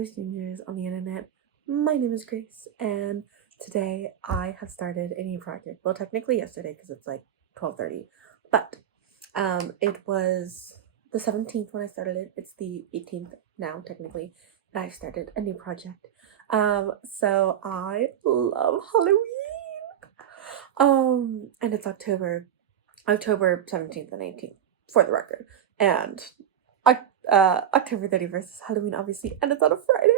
Hello strangers on the internet, my name is Grace, and today I have started a new project. Well, technically yesterday because it's like 12:30, but it was the 17th when I started it. It's the 18th now technically, and I started a new project. So I love Halloween. And it's October 17th and 18th for the record, and October 31st is Halloween, obviously, and it's on a Friday.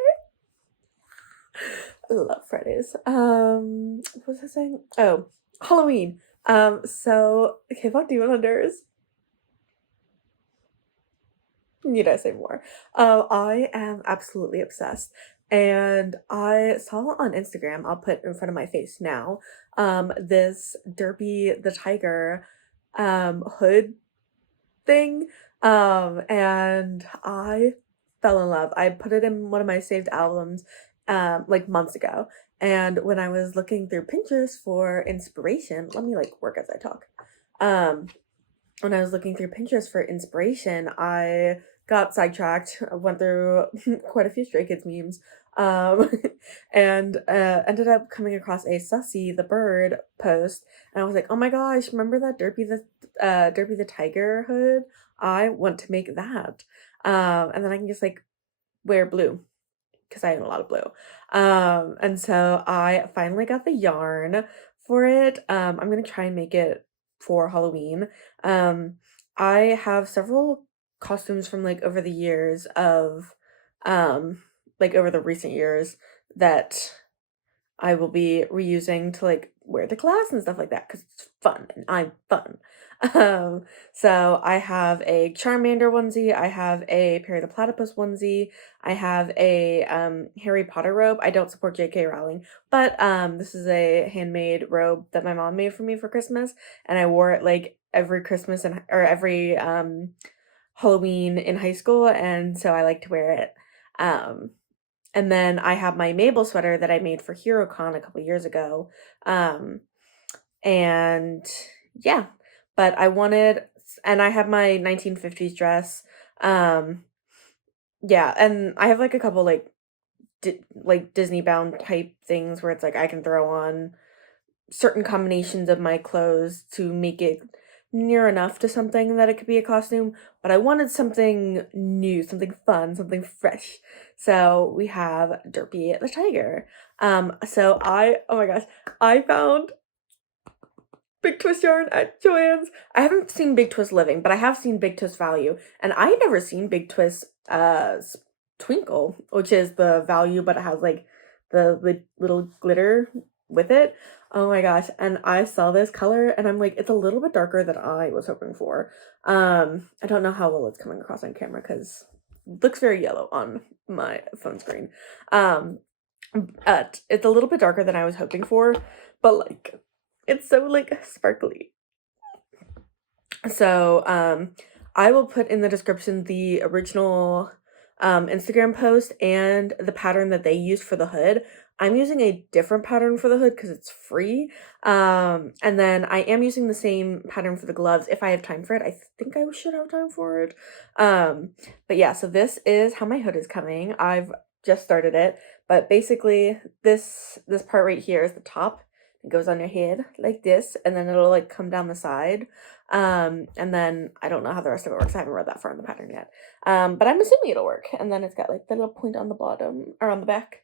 I love Fridays. What was I saying? Oh, Halloween. So K-pop Demon Hunters. Need I say more? I am absolutely obsessed. And I saw on Instagram, I'll put in front of my face now, this Derpy the Tiger hood thing. And I fell in love. I put it in one of my saved albums like months ago. And when I was looking through Pinterest for inspiration, let me like work as I talk. When I was looking through Pinterest for inspiration, I got sidetracked. I went through quite a few Stray Kids memes, and ended up coming across a Sussy the Bird post, and I was like, oh my gosh, remember that Derpy the Tiger hood? I want to make that, and then I can just like wear blue because I own a lot of blue, and so I finally got the yarn for it. I'm gonna try and make it for Halloween. I have several costumes from like over the years of like over the recent years that I will be reusing to like wear to class and stuff like that because it's fun and I'm fun. So I have a Charmander onesie, I have a Perry the Platypus onesie, I have a Harry Potter robe. I don't support J.K. Rowling, but this is a handmade robe that my mom made for me for Christmas, and I wore it like every Christmas or every Halloween in high school, and so I like to wear it. And then I have my Mabel sweater that I made for HeroCon a couple years ago. And yeah, but and I have my 1950s dress. Yeah, and I have like a couple like like Disney bound type things where it's like I can throw on certain combinations of my clothes to make it near enough to something that it could be a costume, but I wanted something new, something fun, something fresh. So we have Derpy the Tiger. So oh my gosh, I found Big Twist yarn at Joann's. I haven't seen Big Twist Living, but I have seen Big Twist Value, and I had never seen Big Twist Twinkle, which is the value, but it has like the little glitter with it. Oh my gosh, and I saw this color and I'm like, it's a little bit darker than I was hoping for. I don't know how well it's coming across on camera because it looks very yellow on my phone screen. But it's a little bit darker than I was hoping for, but like it's so like sparkly. So I will put in the description the original Instagram post and the pattern that they used for the hood. I'm using a different pattern for the hood because it's free. And then I am using the same pattern for the gloves if I have time for it. I think I should have time for it. But yeah, so this is how my hood is coming. I've just started it, but basically this part right here is the top. It goes on your head like this, and then it'll like come down the side. And then I don't know how the rest of it works. I haven't read that far in the pattern yet. But I'm assuming it'll work. And then it's got like the little point on the bottom or on the back.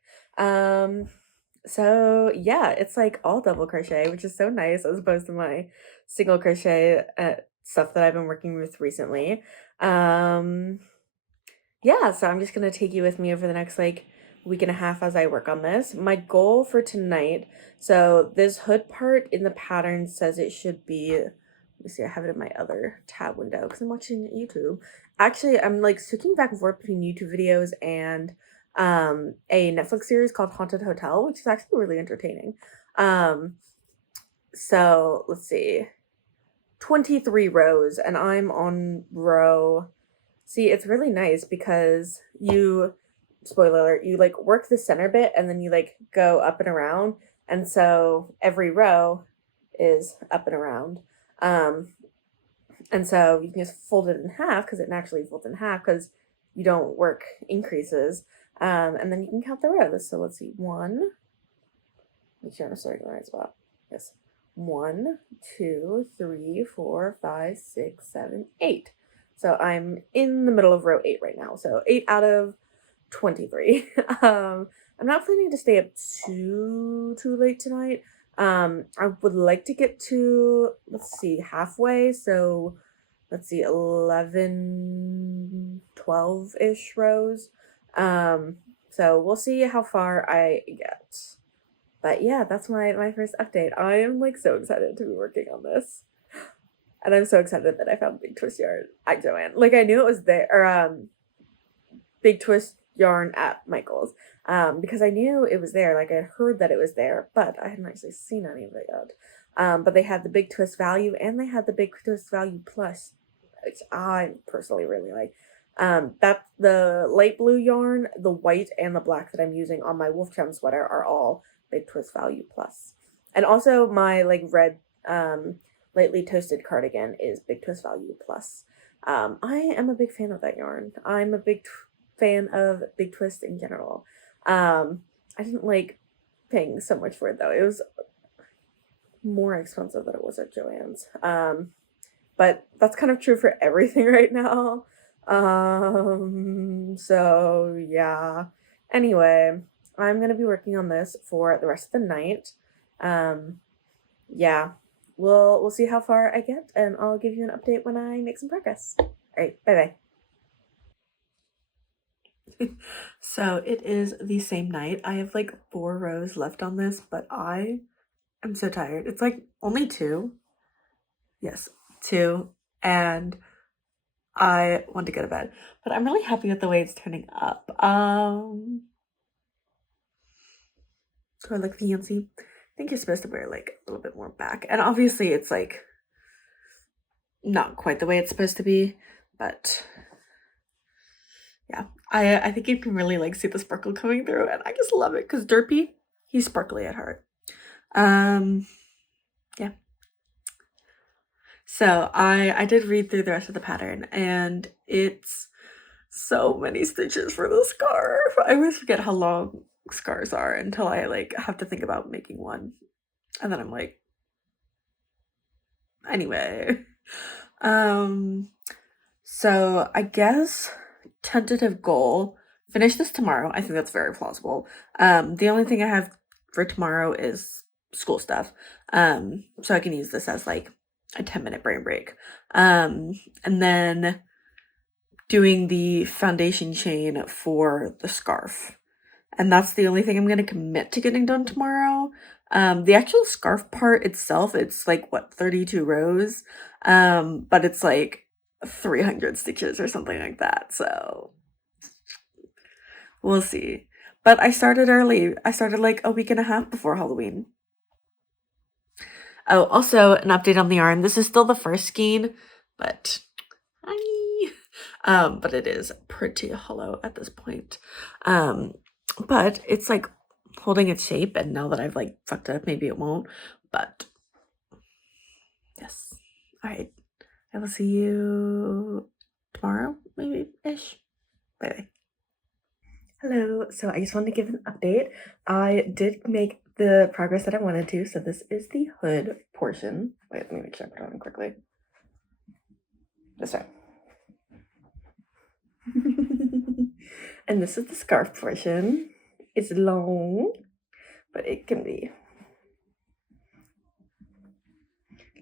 So yeah, it's like all double crochet, which is so nice as opposed to my single crochet stuff that I've been working with recently. Yeah, so I'm just gonna take you with me over the next like week and a half as I work on this. My goal for tonight, so this hood part in the pattern says it should be, let me see, I have it in my other tab window because I'm watching YouTube. Actually, I'm like switching back and forth between YouTube videos and a Netflix series called Haunted Hotel, which is actually really entertaining. So let's see, 23 rows, and I'm on row. See, it's really nice because spoiler alert, you like work the center bit and then you like go up and around. And so every row is up and around. And so you can just fold it in half because it naturally folds in half because you don't work increases. And then you can count the rows. So let's see, one, make sure I'm starting the right spot. Yes. 1, 2, 3, 4, 5, 6, 7, 8. So I'm in the middle of row 8 right now. So 8 out of 23. I'm not planning to stay up too late tonight. I would like to get to, let's see, halfway. So let's see, 11, 12-ish rows. So we'll see how far I get. But yeah, that's my first update. I am like so excited to be working on this. And I'm so excited that I found Big Twist yarn at Joann. Like I knew it was there, or Big Twist yarn at Michael's, because I knew it was there. Like I heard that it was there, but I hadn't actually seen any of it yet. But they had the Big Twist Value and they had the Big Twist Value Plus, which I personally really like. That's the light blue yarn, the white and the black that I'm using on my Wolf Trim sweater are all Big Twist Value Plus. And also my like red lightly toasted cardigan is Big Twist Value Plus. I am a big fan of that yarn. I'm a big fan of Big Twist in general. I didn't like paying so much for it though. It was more expensive than it was at Joann's. But that's kind of true for everything right now. So yeah. Anyway, I'm gonna be working on this for the rest of the night. Yeah, we'll see how far I get, and I'll give you an update when I make some progress. All right, bye bye. So it is the same night. I have like 4 rows left on this, but I am so tired. It's like only 2. Yes, 2, and I want to go to bed. But I'm really happy with the way it's turning up. Do I look fancy? I think you're supposed to wear like a little bit more back. And obviously it's like not quite the way it's supposed to be, but yeah. I think you can really like see the sparkle coming through, and I just love it because Derpy, he's sparkly at heart. Yeah. So I did read through the rest of the pattern, and it's so many stitches for the scarf. I always forget how long scarves are until I like have to think about making one, and then I'm like, anyway. So I guess tentative goal, finish this tomorrow. I think that's very plausible. The only thing I have for tomorrow is school stuff. So I can use this as like a 10-minute brain break. And then doing the foundation chain for the scarf. And that's the only thing I'm going to commit to getting done tomorrow. The actual scarf part itself, it's like what, 32 rows, but it's like 300 stitches or something like that, so we'll see. But I started early. I started like a week and a half before Halloween. Oh, also an update on the yarn. This is still the first skein, but but it is pretty hollow at this point. But it's like holding its shape, and now that I've like fucked it up, maybe it won't, but yes. All right, I will see you tomorrow, maybe-ish. Bye. Hello, so I just wanted to give an update. I did make the progress that I wanted to, so this is the hood portion. Wait, let me make sure I put it on quickly. This way. And this is the scarf portion. It's long, but it can be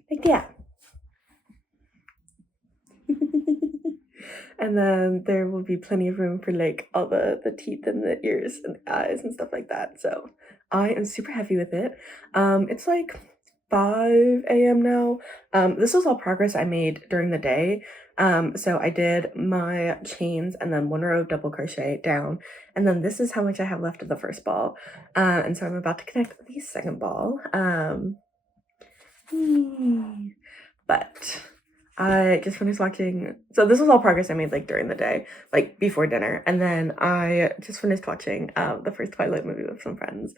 like that. And then there will be plenty of room for like all the teeth and the ears and the eyes and stuff like that. So I am super happy with it. It's like 5 a.m. now. This was all progress I made during the day. So I did my chains and then 1 row of double crochet down, and then this is how much I have left of the first ball. And so I'm about to connect the second ball. But I just finished watching, so this was all progress I made like during the day, like before dinner, and then I just finished watching the first Twilight movie with some friends,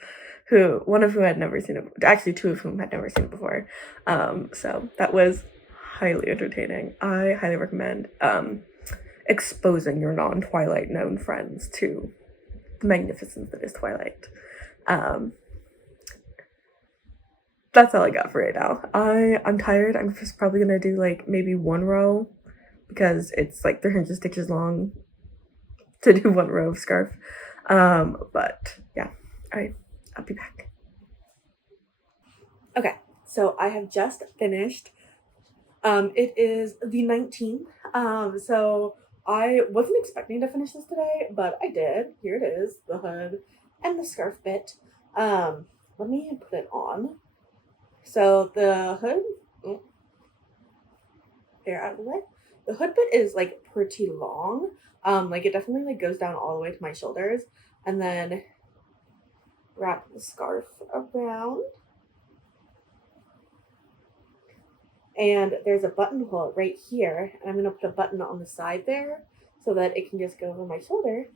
one of whom had never seen it, actually 2 of whom had never seen it before. So that was highly entertaining. I highly recommend exposing your non-Twilight known friends to the magnificence that is Twilight. That's all I got for right now. I'm tired. I'm just probably gonna do like maybe one row because it's like 300 stitches long to do one row of scarf. But yeah, all right, I'll be back. Okay, so I have just finished. It is the 19th. So I wasn't expecting to finish this today, but I did. Here it is, the hood and the scarf bit. Let me put it on. So the hood, there out of the way. The hood bit is like pretty long. Like it definitely like goes down all the way to my shoulders, and then wrap the scarf around. And there's a buttonhole right here, and I'm gonna put a button on the side there so that it can just go over my shoulder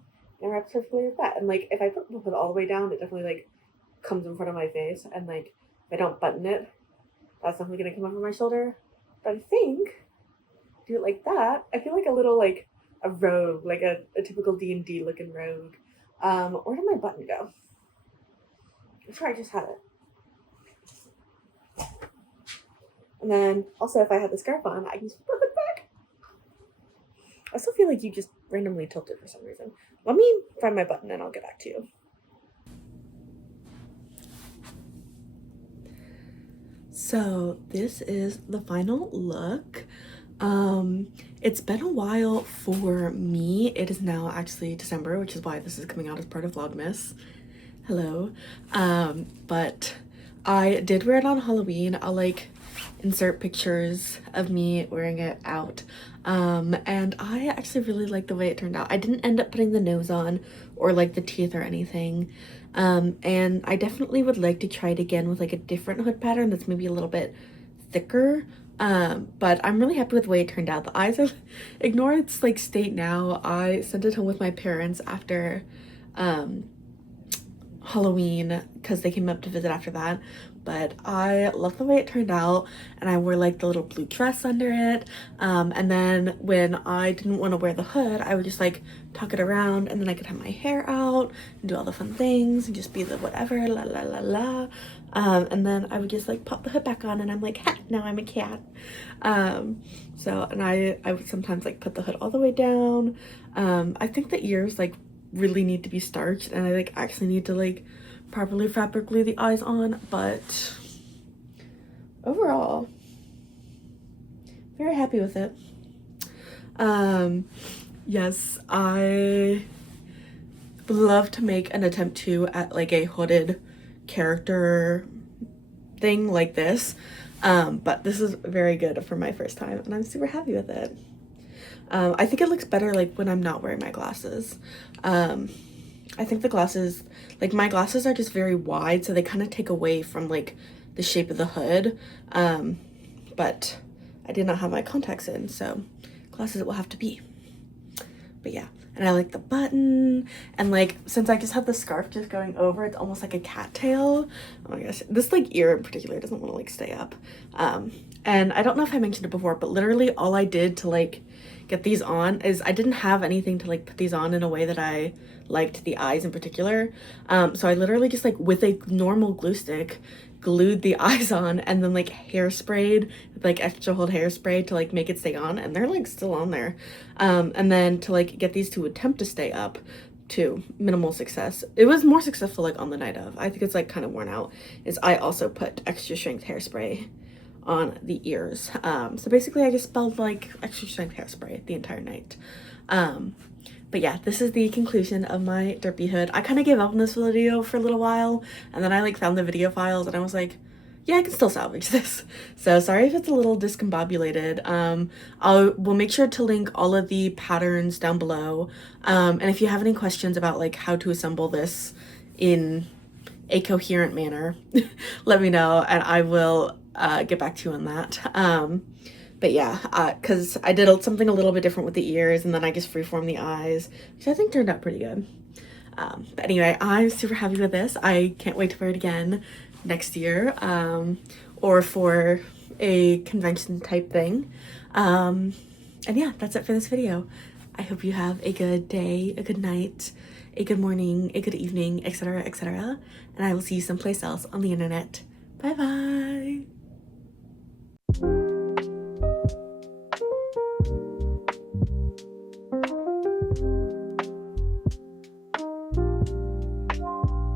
and wrap perfectly like that. And like if I put the hood all the way down, it definitely like comes in front of my face, and like if I don't button it, that's definitely gonna come over my shoulder. But I think do it like that. I feel like a little like a rogue, like a typical D&D looking rogue. Where did my button go? I'm sure I just had it. And then also if I had the scarf on, I can just put the hood back. I still feel like you just randomly tilted for some reason. Let me find my button and I'll get back to you. So this is the final look. It's been a while for me. It is now actually December, which is why this is coming out as part of Vlogmas. Hello. But I did wear it on Halloween. I'll like insert pictures of me wearing it out. And I actually really like the way it turned out. I didn't end up putting the nose on or like the teeth or anything. And I definitely would like to try it again with like a different hood pattern that's maybe a little bit thicker. But I'm really happy with the way it turned out. The eyes are, ignore its like state now. I sent it home with my parents after Halloween because they came up to visit after that. But I love the way it turned out, and I wore like the little blue dress under it. And then when I didn't want to wear the hood, I would just like tuck it around, and then I could have my hair out and do all the fun things and just be the whatever, la la la la. And then I would just like pop the hood back on, and I'm like, ha, now I'm a cat. So, and I would sometimes like put the hood all the way down. I think the ears like really need to be starched, and I like actually need to like properly fabric glue the eyes on, but overall very happy with it. Yes, I would love to make an attempt to at like a hooded character thing like this, but this is very good for my first time and I'm super happy with it. I think it looks better like when I'm not wearing my glasses. I think the glasses, like my glasses are just very wide, so they kind of take away from like the shape of the hood. But I did not have my contacts in, so glasses it will have to be. But yeah, and I like the button, and like since I just have the scarf just going over, it's almost like a cattail. Oh my gosh, this like ear in particular doesn't want to like stay up. And I don't know if I mentioned it before, but literally all I did to like get these on is I didn't have anything to like put these on in a way that I liked the eyes in particular. So I literally just like with a normal glue stick glued the eyes on and then like hairsprayed with like extra hold hairspray to like make it stay on, and they're like still on there. And then to like get these to attempt to stay up to minimal success. It was more successful like on the night of. I think it's like kind of worn out. Is I also put extra strength hairspray on the ears. So basically I just spelled like extra strength hairspray the entire night. But yeah, this is the conclusion of my Derpy hood. I kind of gave up on this video for a little while, and then I like found the video files and I was like, yeah, I can still salvage this. So sorry if it's a little discombobulated. We'll make sure to link all of the patterns down below. And if you have any questions about like how to assemble this in a coherent manner, let me know and I will get back to you on that. But yeah, because I did something a little bit different with the ears, and then I just freeformed the eyes, which I think turned out pretty good. But anyway, I'm super happy with this. I can't wait to wear it again next year, or for a convention type thing. And yeah, that's it for this video. I hope you have a good day, a good night, a good morning, a good evening, etc., etc. And I will see you someplace else on the internet. Bye bye.